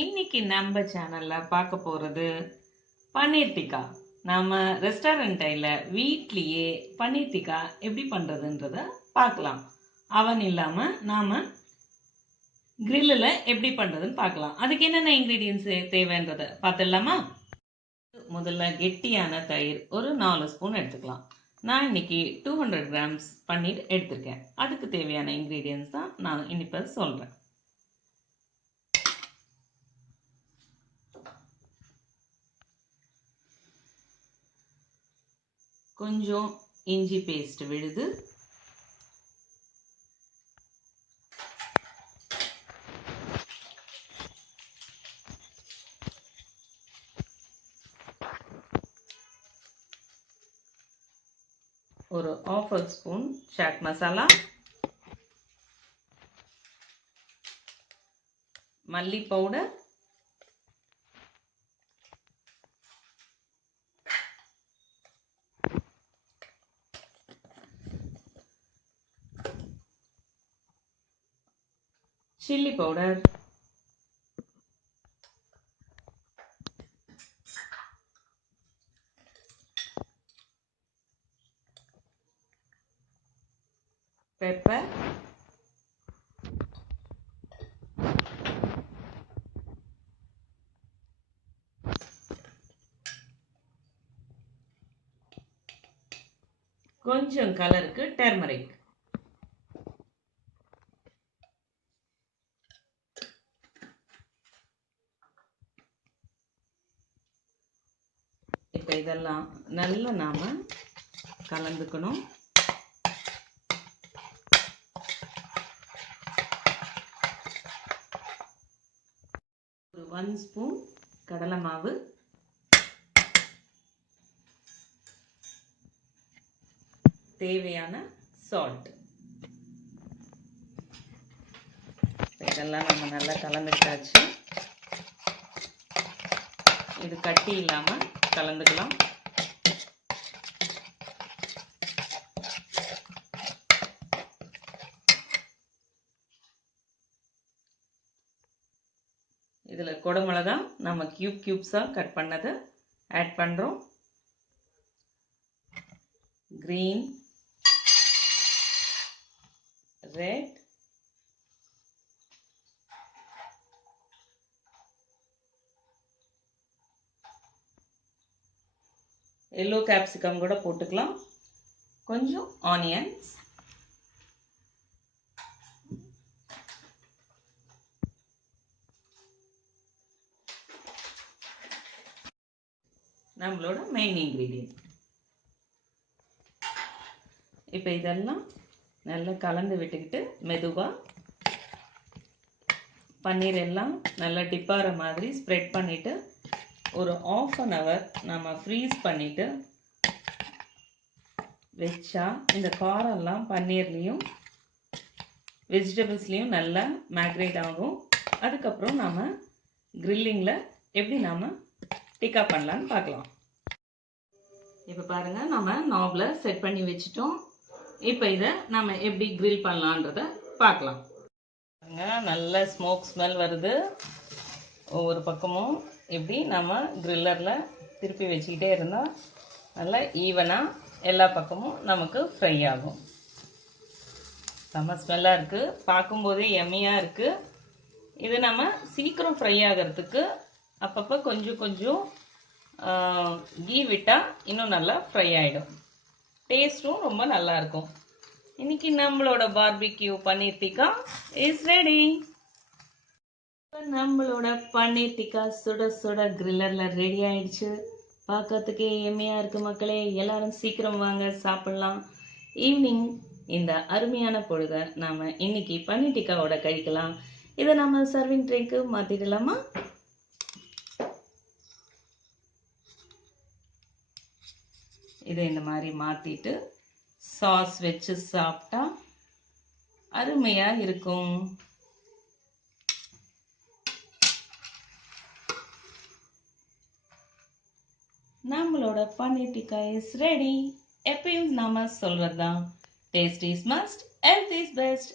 இன்னைக்கு நம்ம சேனல்ல பார்க்க போறது பன்னீர் டிக்கா. நாம ரெஸ்டாரண்ட் டைல வீட்லயே பன்னீர் டிக்கா எப்படி பண்றதுன்றத பார்க்கலாம். அவன் இல்லாம நாம கிரில்ல எப்படி பண்றதுன்னு பார்க்கலாம். அதுக்கு என்னென்ன இன்கிரீடியன்ஸ் தேவைன்றத பார்த்துடலாமா? முதல்ல கெட்டியான தயிர் ஒரு 4 ஸ்பூன் எடுத்துக்கலாம். நான் இன்னைக்கு 200 கிராம்ஸ் பன்னீர் எடுத்திருக்கேன். அதுக்கு தேவையான இன்கிரீடியன்ஸ் தான் நான் இப்போ சொல்றேன். கொஞ்சம் இஞ்சி பேஸ்ட் விழுது, ஒரு 1/2 ஸ்பூன் சாட் மசாலா, மல்லி பவுடர், சில்லி பவுடர், பெப்பர், கொஞ்சம் கலருக்கு டர்மரிக். இப்போ இதெல்லாம் நல்லா நாம கலந்துக்கணும். ஒரு 1 ஸ்பூன் கடலை மாவு, தேவையான சால்ட். இதெல்லாம் நம்ம நல்லா கலந்துட்டாச்சு. இது கட்டி இல்லாம கலந்துக்கலாம். இதுல குடமிளகா நம்ம கியூப்ஸா கட் பண்ணதை ஆட் பண்றோம். green, red, yellow capsicum கூட போட்டுக்கலாம். கொஞ்சம் ஆனியன்ஸ், நம்மளோட மெயின் இன்கிரீடியன்ட். இப்போ இதெல்லாம் நல்லா கலந்து விட்டுக்கிட்டு மெதுவா பன்னீர் எல்லாம் நல்லா டிப்பார மாதிரி ஸ்ப்ரெட் பண்ணிட்டு ஒரு 1/2 hour நம்ம ஃப்ரீஸ் பண்ணிட்டு வச்சா இந்த காரெல்லாம் பன்னீர்லையும் வெஜிடபிள்ஸ்லையும் நல்லா மேக்ரேட் ஆகும். அதுக்கப்புறம் நாம கிரில்லிங்ல எப்படி நாம டிக்கா பண்ணலான்னு பார்க்கலாம். இப்போ பாருங்க, நம்ம நாப்ல செட் பண்ணி வச்சிட்டோம். இப்போ இதை நம்ம எப்படி கிரில் பண்ணலான்றத பார்க்கலாம். நல்ல ஸ்மோக் ஸ்மெல் வருது. ஒவ்வொரு பக்கமும் இப்படி நம்ம கிரில்லரில் திருப்பி வச்சுக்கிட்டே இருந்தால் நல்லா ஈவனாக எல்லா பக்கமும் நமக்கு ஃப்ரை ஆகும். செம்ம ஸ்மெல்லாக இருக்குது, பார்க்கும்போதே எம்மியாக இருக்குது. இது நம்ம சீக்கிரம் ஃப்ரை ஆகிறதுக்கு அப்பப்போ கொஞ்சம் கொஞ்சம் கீ விட்டால் இன்னும் நல்லா ஃப்ரை ஆகிடும். டேஸ்ட்டும் ரொம்ப நல்லா இருக்கும். இன்னைக்கு நம்மளோட barbecue paneer tikka is ready. நம்மளோட பன்னீர் டிக்கா சுட சுட கிரில்லர்ல ரெடி ஆயிடுச்சு. பார்க்கறதுக்கே எம்மையா இருக்கு மக்களே. எல்லாரும் சீக்கிரம் வாங்க சாப்பிடலாம். ஈவினிங் இந்த அருமையான பொழுதை நாம இன்னைக்கு பன்னீர் டிக்காவோட கழிக்கலாம். இதை நம்ம சர்விங் ட்ரேக்கு மாத்திடலாமா? இதை இந்த மாதிரி மாத்திட்டு சாஸ் வச்சு சாப்பிட்டா அருமையா இருக்கும். நம்மளோட பன்னீர் டிக்கா இஸ் ரெடி. எப்பயும் நாம சொல்றதுதான், taste is must, health is best.